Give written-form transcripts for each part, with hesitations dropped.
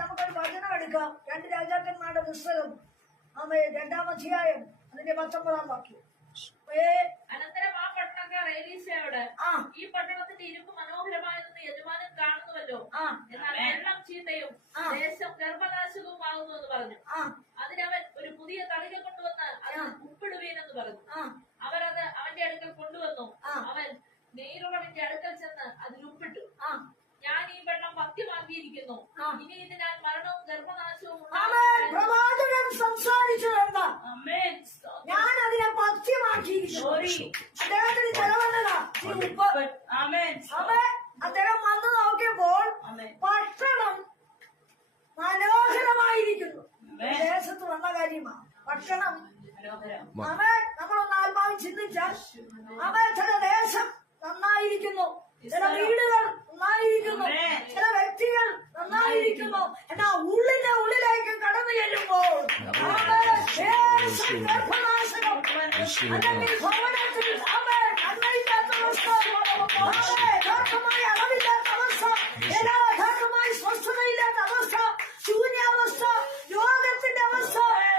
നമുക്കൊരു വചനം എടുക്കാം. 2 രാജാക്കന്മാരുടെ പുസ്തകം 2-ാം അധ്യായം അതിന്റെ 19-ാം വാക്യം. അനന്തരം ആ പട്ടണക്കാർ എലീശയോട്, ഈ പട്ടണത്തിന്റെ ഇരുമ്പ് മനോഹരമായതെന്ന് യജമാനൻ കാണുന്നുവല്ലോ, എന്നാൽ വെള്ളം ചീത്തയും ദേശം ഗർഭനാശകവുമാകുന്നു എന്ന് പറഞ്ഞു. അതിനവൻ ഒരു പുതിയ തളിക കൊണ്ടുവന്ന് അത് ഉപ്പിടുവീനെന്ന് പറഞ്ഞു. അവരത് അവന്റെ അടുക്കൽ കൊണ്ടുവന്നു. അവൻ നെയ്റുറവിന്റെ അടുക്കൽ ചെന്ന് അതിൽ ഉപ്പിട്ടു. ഞാൻ ഈ വെള്ളം പഥ്യമാക്കിയിരിക്കുന്നു, ഇനി ഇതിനാൽ മരണവും ഗർഭനാശവും പ്രവാചകൻ സംസാരിച്ചതെന്താ? ഞാൻ അതിനെ പഥ്യമാക്കിയിരിക്കുന്നു. അദ്ദേഹത്തിന് ചെലവല്ലതാ ഉപ്പ്. അദ്ദേഹം വന്നു നോക്കിയപ്പോൾ ഭക്ഷണം മനോഹരമായിരിക്കുന്നു. ദേശത്ത് വന്ന കാര്യമാണ് ഭക്ഷണം. നമ്മളൊന്ന് ആത്മാവിൽ ചിന്തിച്ചാൽ ചില ദേശം നന്നായിരിക്കുന്നു, ചില വീടുകൾ നന്നായിരിക്കുന്നു, ചില വ്യക്തികൾ നന്നായിരിക്കുന്നു. എന്നാ ഉള്ളിന്റെ ഉള്ളിലേക്ക് കടന്നു ചെല്ലുമ്പോൾ ഗർഭനാശകം അല്ലെങ്കിൽ ഭവനത്തിൽ നന്മയില്ലാത്ത അവസ്ഥ, യഥാർത്ഥമായ അളവില്ലാത്ത അവസ്ഥ, യഥാർത്ഥമായ സ്വസ്ഥതയില്ലാത്ത അവസ്ഥ, ശൂന്യാവസ്ഥ, രോഗത്തിന്റെ അവസ്ഥ,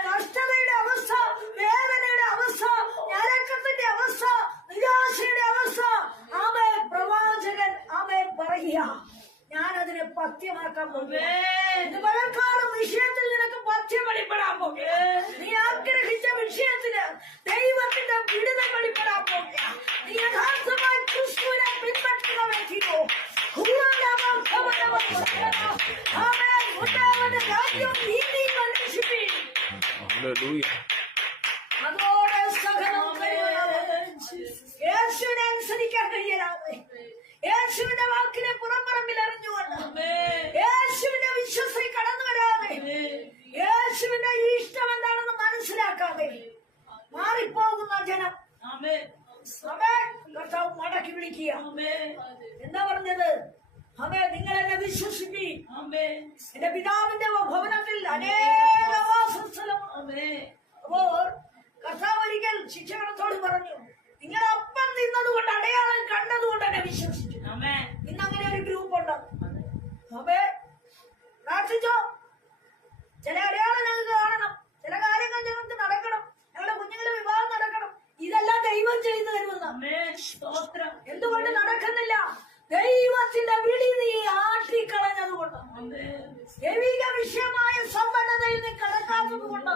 നഷ്ടതയുടെ അവസ്ഥ, വേദനയുടെ അവസ്ഥ, ഞരക്കത്തിന്റെ അവസ്ഥ, നിരാശയുടെ അവസ്ഥ. പ്രവാചകൻ പറയുക, ഞാനതിനെ പഥ്യമാക്കാൻ പോകുന്നു. പലക്കാളും വിഷയത്തിൽ നിനക്ക് പഥ്യം വെളിപ്പെടാൻ പോകുക. നീ ആഗ്രഹിച്ച വിഷയത്തിന് ദൈവത്തിന്റെ വിടുതൽ വെളിപ്പെടാൻ പോകുക. നീ യഥാർത്ഥമായി ക്രിസ്തുവിനെ പിൻപറ്റുന്ന വ്യക്തിയോ രാജ്യവും നീതിയും അന്വേഷിപ്പീൻ. അതോടെ സകലം യേശുവിനെ അനുസരിക്കാൻ കഴിയലാതെ യേശുവിന്റെ വാക്കിനെ പുറംപറമ്പിൽ അറിഞ്ഞുകൊണ്ട് യേശുവിന്റെ വിശ്വസിൽ കടന്നു വരാതെ യേശുവിന്റെ ഇഷ്ടം എന്താണെന്ന് മനസ്സിലാക്കാതെ മാറിപ്പോകുന്ന ജനം കർത്താവ് മടക്കി വിളിക്കുക. എന്താ പറഞ്ഞത്? നിങ്ങൾ എന്നെ വിശ്വസിപ്പി, എന്റെ പിതാവിന്റെ ഭവനത്തിൽ അനേക വാസസ്ഥലം. അപ്പോൾ കർത്താവ് ഒരിക്കൽ ശിക്ഷകണത്തോട് പറഞ്ഞു, നിങ്ങൾ അപ്പം തിന്നതുകൊണ്ട് അടയാളം കണ്ടതുകൊണ്ട് എന്നെ വിശ്വസിച്ചു. ഇന്ന് അങ്ങനെ ഒരു ഗ്രൂപ്പ് ഉണ്ട്. പ്രാർത്ഥിച്ചോ, ചില അടയാളം ഞങ്ങൾക്ക് കാണണം, ചില കാര്യങ്ങൾ ഞങ്ങൾക്ക് നടക്കണം, ഞങ്ങളുടെ കുഞ്ഞുങ്ങളുടെ വിവാഹം നടക്കണം. ഇതെല്ലാം ദൈവം ചെയ്തു തരുമെന്ന്. എന്തുകൊണ്ട് നടക്കുന്നില്ല? ദൈവത്തിന്റെ വിളി നീ ആട്ടിക്കളഞ്ഞതുകൊണ്ട്, ദൈവിക വിഷയമായ സമ്പന്നതയിൽ നീ കടക്കാത്തത് കൊണ്ട്,